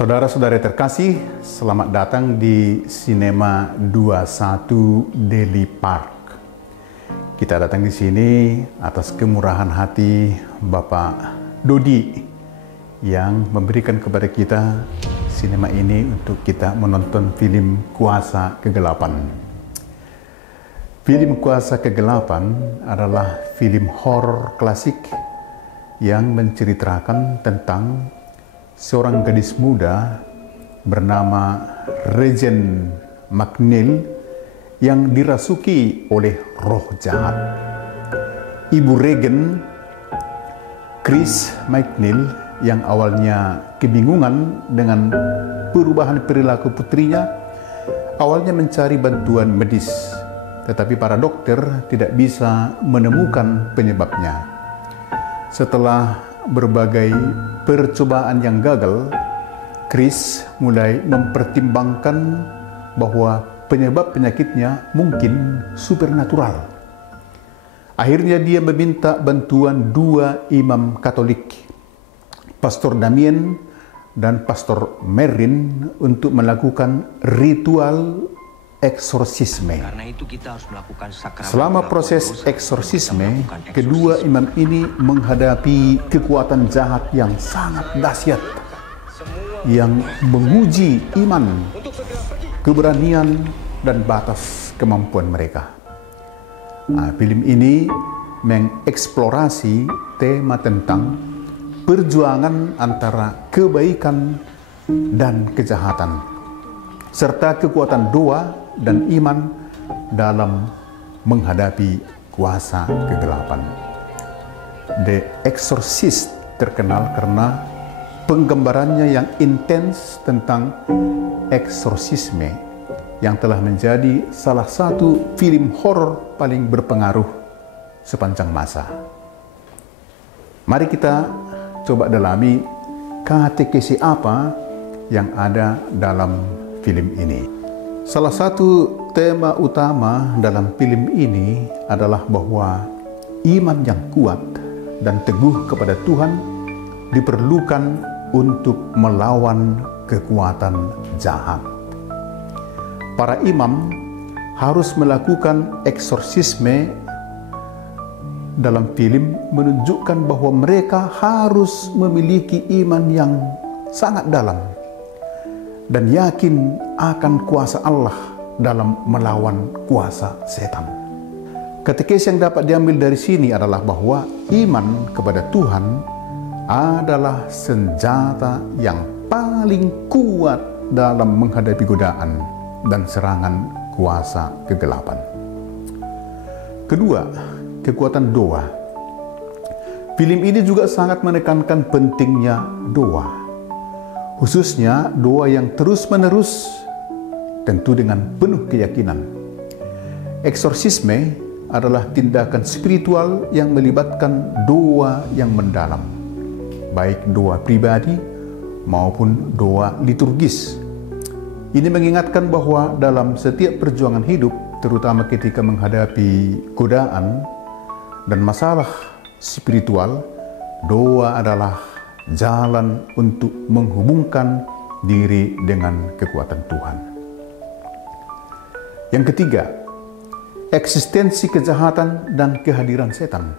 Saudara-saudara terkasih, selamat datang di Cinema 21 Daily Park. Kita datang di sini atas kemurahan hati Bapak Dodi yang memberikan kepada kita sinema ini untuk kita menonton film Kuasa Kegelapan. Film Kuasa Kegelapan adalah film horor klasik yang menceritakan tentang seorang gadis muda bernama Regan McNeil yang dirasuki oleh roh jahat. Ibu Regan, Chris McNeil, yang awalnya kebingungan dengan perubahan perilaku putrinya, awalnya mencari bantuan medis, tetapi para dokter tidak bisa menemukan penyebabnya. Setelah berbagai percobaan yang gagal, Chris mulai mempertimbangkan bahwa penyebab penyakitnya mungkin supernatural. Akhirnya dia meminta bantuan dua imam Katolik, Pastor Damien dan Pastor Merrin, untuk melakukan ritual eksorsisme. Karena itu kita harus melakukan sakramen. Selama proses eksorsisme, kedua imam ini menghadapi kekuatan jahat yang sangat dahsyat yang menguji iman, keberanian, dan batas kemampuan mereka. Film ini mengeksplorasi tema tentang perjuangan antara kebaikan dan kejahatan, serta kekuatan doa dan iman dalam menghadapi kuasa kegelapan. The Exorcist terkenal karena penggambarannya yang intens tentang eksorsisme yang telah menjadi salah satu film horor paling berpengaruh sepanjang masa. Mari kita coba dalami katekesi apa yang ada dalam film ini. Salah satu tema utama dalam film ini adalah bahwa iman yang kuat dan teguh kepada Tuhan diperlukan untuk melawan kekuatan jahat. Para imam harus melakukan eksorsisme. Dalam film menunjukkan bahwa mereka harus memiliki iman yang sangat dalam dan yakin akan kuasa Allah dalam melawan kuasa setan. Katekesi yang dapat diambil dari sini adalah bahwa iman kepada Tuhan adalah senjata yang paling kuat dalam menghadapi godaan dan serangan kuasa kegelapan. Kedua, kekuatan doa. Film ini juga sangat menekankan pentingnya doa, khususnya doa yang terus-menerus, tentu dengan penuh keyakinan. Eksorsisme adalah tindakan spiritual yang melibatkan doa yang mendalam, baik doa pribadi maupun doa liturgis. Ini mengingatkan bahwa dalam setiap perjuangan hidup, terutama ketika menghadapi godaan dan masalah spiritual, doa adalah jalan untuk menghubungkan diri dengan kekuatan Tuhan. Yang ketiga, eksistensi kejahatan dan kehadiran setan.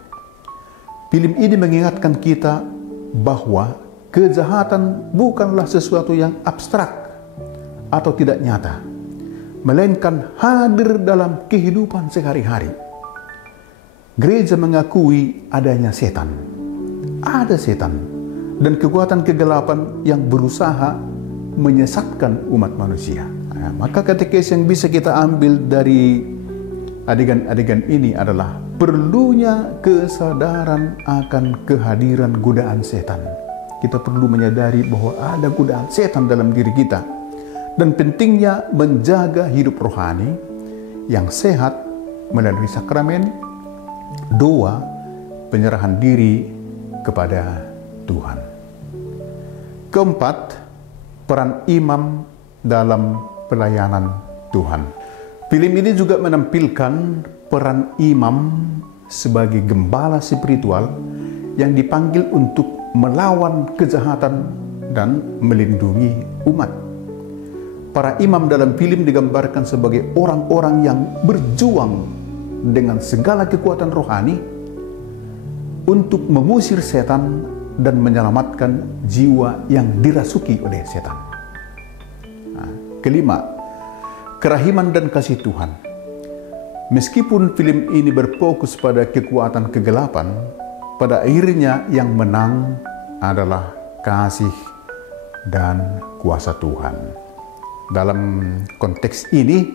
Film ini mengingatkan kita bahwa kejahatan bukanlah sesuatu yang abstrak atau tidak nyata, melainkan hadir dalam kehidupan sehari-hari. Gereja mengakui adanya setan. Ada setan dan kekuatan kegelapan yang berusaha menyesatkan umat manusia. Maka katekesi yang bisa kita ambil dari adegan-adegan ini adalah perlunya kesadaran akan kehadiran godaan setan. Kita perlu menyadari bahwa ada godaan setan dalam diri kita, dan pentingnya menjaga hidup rohani yang sehat melalui sakramen, doa, penyerahan diri kepada Tuhan. Keempat, peran imam dalam pelayanan Tuhan. Film ini juga menampilkan peran imam sebagai gembala spiritual yang dipanggil untuk melawan kejahatan dan melindungi umat. Para imam dalam film digambarkan sebagai orang-orang yang berjuang dengan segala kekuatan rohani untuk mengusir setan dan menyelamatkan jiwa yang dirasuki oleh setan. Nah, kelima, kerahiman dan kasih Tuhan. Meskipun film ini berfokus pada kekuatan kegelapan, pada akhirnya yang menang adalah kasih dan kuasa Tuhan. Dalam konteks ini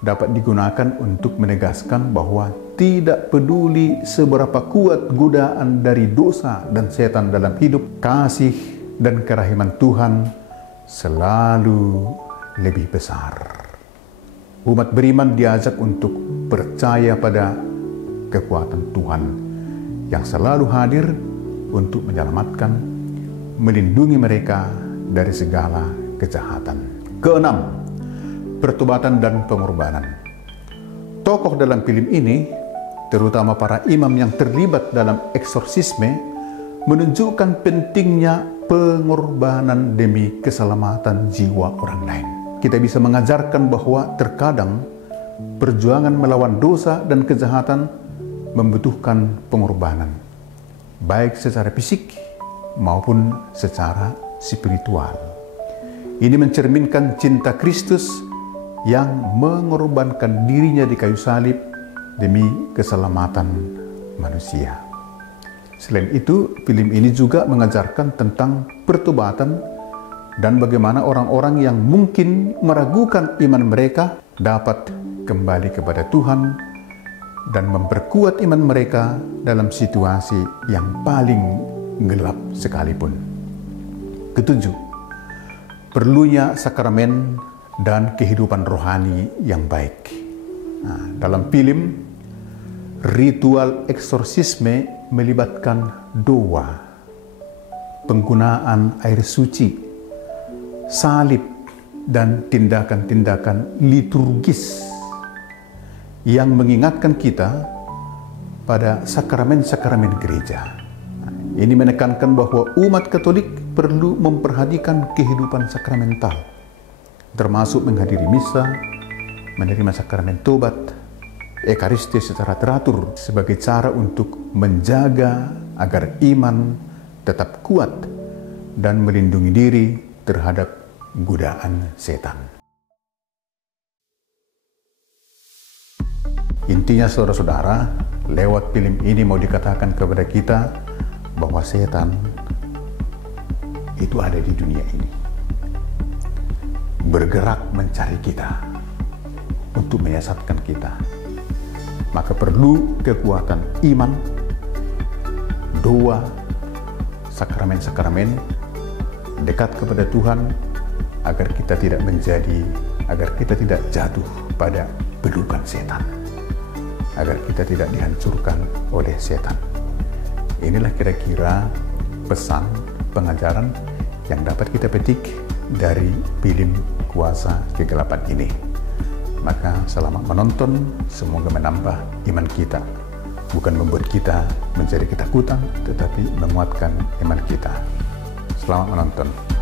dapat digunakan untuk menegaskan bahwa tidak peduli seberapa kuat godaan dari dosa dan setan dalam hidup, kasih dan kerahiman Tuhan selalu lebih besar. Umat beriman diajak untuk percaya pada kekuatan Tuhan yang selalu hadir untuk menyelamatkan, melindungi mereka dari segala kejahatan. Keenam, pertobatan dan pengorbanan. Tokoh dalam film ini, terutama para imam yang terlibat dalam eksorsisme, menunjukkan pentingnya pengorbanan demi keselamatan jiwa orang lain. Kita bisa mengajarkan bahwa terkadang perjuangan melawan dosa dan kejahatan membutuhkan pengorbanan, baik secara fisik maupun secara spiritual. Ini mencerminkan cinta Kristus yang mengorbankan dirinya di kayu salib demi keselamatan manusia. Selain itu, film ini juga mengajarkan tentang pertobatan dan bagaimana orang-orang yang mungkin meragukan iman mereka dapat kembali kepada Tuhan dan memperkuat iman mereka dalam situasi yang paling gelap sekalipun. Ketujuh, perlunya sakramen dan kehidupan rohani yang baik. Nah, dalam film, ritual eksorsisme melibatkan doa, penggunaan air suci, salib, dan tindakan-tindakan liturgis yang mengingatkan kita pada sakramen-sakramen gereja. Ini menekankan bahwa umat Katolik perlu memperhatikan kehidupan sakramental, termasuk menghadiri misa, menerima sakramen tobat, Ekaristi secara teratur sebagai cara untuk menjaga agar iman tetap kuat dan melindungi diri terhadap godaan setan. Intinya saudara-saudara, lewat film ini mau dikatakan kepada kita bahwa setan itu ada di dunia ini, bergerak mencari kita untuk menyesatkan kita. Maka perlu kekuatan iman, doa, sakramen-sakramen, dekat kepada Tuhan agar kita tidak jatuh pada pelukan setan, agar kita tidak dihancurkan oleh setan. Inilah kira-kira pesan pengajaran yang dapat kita petik dari film Kuasa Kegelapan ini. Maka selamat menonton, semoga menambah iman kita. Bukan membuat kita menjadi ketakutan, tetapi menguatkan iman kita. Selamat menonton.